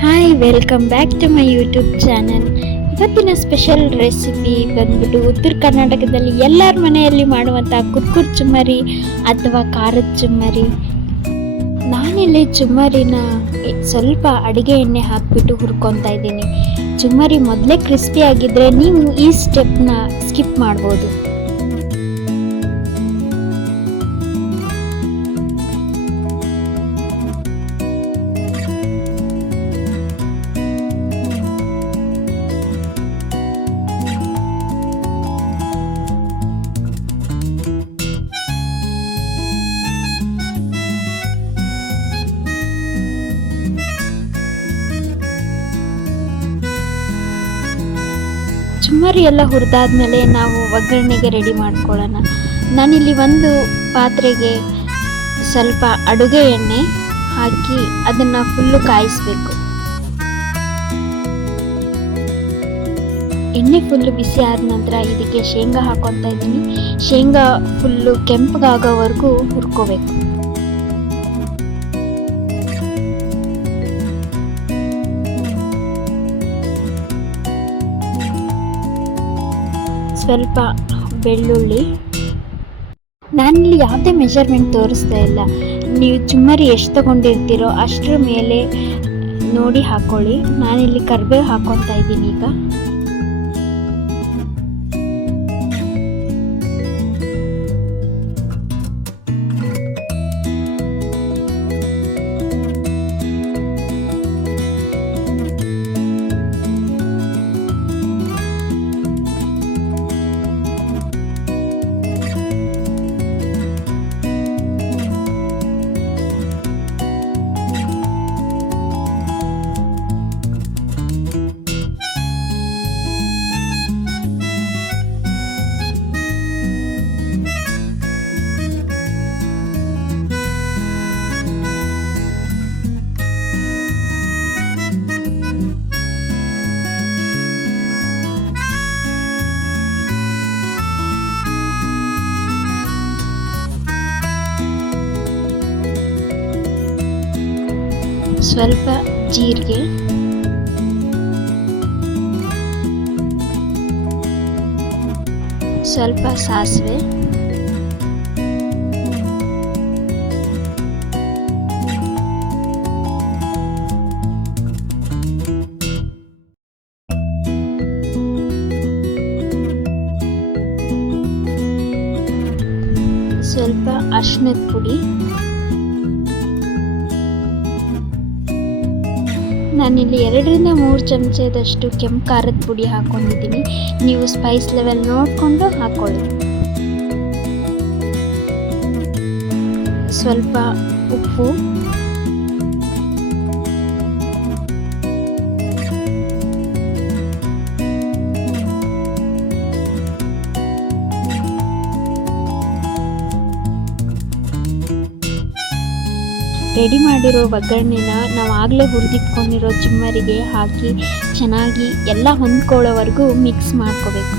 Hi, welcome back to my YouTube channel. ಇವತ್ತಿನ special recipe ಬಂದ್ಬಿಟ್ಟು ಉತ್ತರ ಕರ್ನಾಟಕದಲ್ಲಿ ಎಲ್ಲರ ಮನೆಯಲ್ಲಿ ಮಾಡುವಂಥ ಕುರ್ಕುರ್ ಚುಮ್ಮರಿ ಅಥವಾ ಖಾರದ ಚುಮ್ಮರಿ. ನಾನಿಲ್ಲಿ ಚುಮ್ಮರಿನ ಸ್ವಲ್ಪ ಅಡುಗೆ ಎಣ್ಣೆ ಹಾಕಿಬಿಟ್ಟು ಹುರ್ಕೊತಾ ಇದ್ದೀನಿ. ಚುಮ್ಮರಿ ಮೊದಲೇ ಕ್ರಿಸ್ಪಿ ಆಗಿದ್ದರೆ ನೀವು ಈ ಸ್ಟೆಪ್ನ ಸ್ಕಿಪ್ ಮಾಡ್ಬೋದು. ಚುಮ್ಮರಿ ಎಲ್ಲ ಹುರಿದಾದ್ಮೇಲೆ ನಾವು ಒಗ್ಗರಣೆಗೆ ರೆಡಿ ಮಾಡ್ಕೊಳ್ಳೋಣ. ನಾನಿಲ್ಲಿ ಒಂದು ಪಾತ್ರೆಗೆ ಸ್ವಲ್ಪ ಅಡುಗೆ ಎಣ್ಣೆ ಹಾಕಿ ಅದನ್ನು ಫುಲ್ಲು ಕಾಯಿಸಬೇಕು. ಎಣ್ಣೆ ಫುಲ್ಲು ಬಿಸಿ ಆದ ನಂತರ ಇದಕ್ಕೆ ಶೇಂಗಾ ಹಾಕ್ಕೊತಾ ಇದ್ದೀನಿ. ಶೇಂಗಾ ಫುಲ್ಲು ಕೆಂಪಗಾಗೋವರೆಗೂ ಹುರ್ಕೋಬೇಕು. ಸ್ವಲ್ಪ ಬೆಳ್ಳುಳ್ಳಿ. ನಾನಿಲ್ಲಿ ಯಾವುದೇ ಮೆಷರ್ಮೆಂಟ್ ತೋರಿಸ್ತಾ ಇಲ್ಲ, ನೀವು ಚುಮ್ಮರಿ ಎಷ್ಟು ತೊಗೊಂಡಿರ್ತೀರೋ ಅಷ್ಟರ ಮೇಲೆ ನೋಡಿ ಹಾಕ್ಕೊಳ್ಳಿ. ನಾನಿಲ್ಲಿ ಕರಿಬೇವು ಹಾಕ್ಕೊತಾ ಇದ್ದೀನಿ. ಈಗ ಸ್ವಲ್ಪ ಜೀರಿಗೆ, ಸ್ವಲ್ಪ ಸಾಸಿವೆ, ಸ್ವಲ್ಪ ಅರಿಶಿಣದ ಪುಡಿ. ನಾನಿಲ್ಲಿ 2-3 ಚಮಚದಷ್ಟು ಕೆಂಪು ಖಾರದ ಪುಡಿ ಹಾಕ್ಕೊಂಡಿದ್ದೀನಿ. ನೀವು ಸ್ಪೈಸ್ ಲೆವೆಲ್ ನೋಡಿಕೊಂಡು ಹಾಕ್ಕೊಳ್ಳಿ. ಸ್ವಲ್ಪ ಉಪ್ಪು, ರೆಡಿ ಮಾಡಿರೋ ಒಗ್ಗರಣೆನ ನಾವು ಆಗಲೇ ಹುರಿದಿಟ್ಕೊಂಡಿರೋ ಚುಮ್ಮರಿಗೆ ಹಾಕಿ ಚೆನ್ನಾಗಿ ಎಲ್ಲ ಹೊಂದ್ಕೊಳ್ಳೋವರೆಗೂ ಮಿಕ್ಸ್ ಮಾಡ್ಕೋಬೇಕು.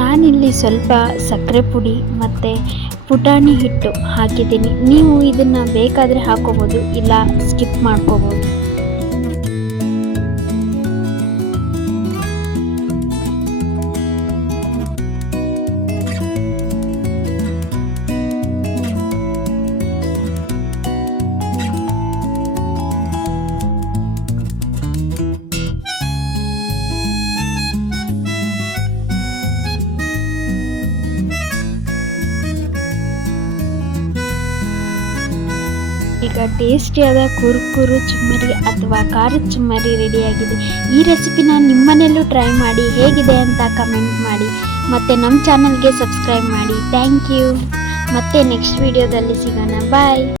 ನಾನಿಲ್ಲಿ ಸ್ವಲ್ಪ ಸಕ್ಕರೆ ಪುಡಿ ಮತ್ತು ಪುಟಾಣಿ ಹಿಟ್ಟು ಹಾಕಿದ್ದೀನಿ. ನೀವು ಇದನ್ನು ಬೇಕಾದರೆ ಹಾಕೋಬೋದು, ಇಲ್ಲ ಸ್ಕಿಪ್ ಮಾಡ್ಕೋಬೋದು. ಈಗ ಟೇಸ್ಟಿಯಾದ ಕುರುಕುರು ಚುಮ್ಮರಿ ಅಥವಾ ಖಾರದ ಚುಮ್ಮರಿ ರೆಡಿಯಾಗಿದೆ. ಈ ರೆಸಿಪಿನ ನಿಮ್ಮನೆಯಲ್ಲೂ ಟ್ರೈ ಮಾಡಿ ಹೇಗಿದೆ ಅಂತ ಕಮೆಂಟ್ ಮಾಡಿ ಮತ್ತು ನಮ್ಮ ಚಾನಲ್ಗೆ ಸಬ್ಸ್ಕ್ರೈಬ್ ಮಾಡಿ. Thank you. ಮತ್ತೆ ನೆಕ್ಸ್ಟ್ ವಿಡಿಯೋದಲ್ಲಿ ಸಿಗೋಣ. ಬಾಯ್.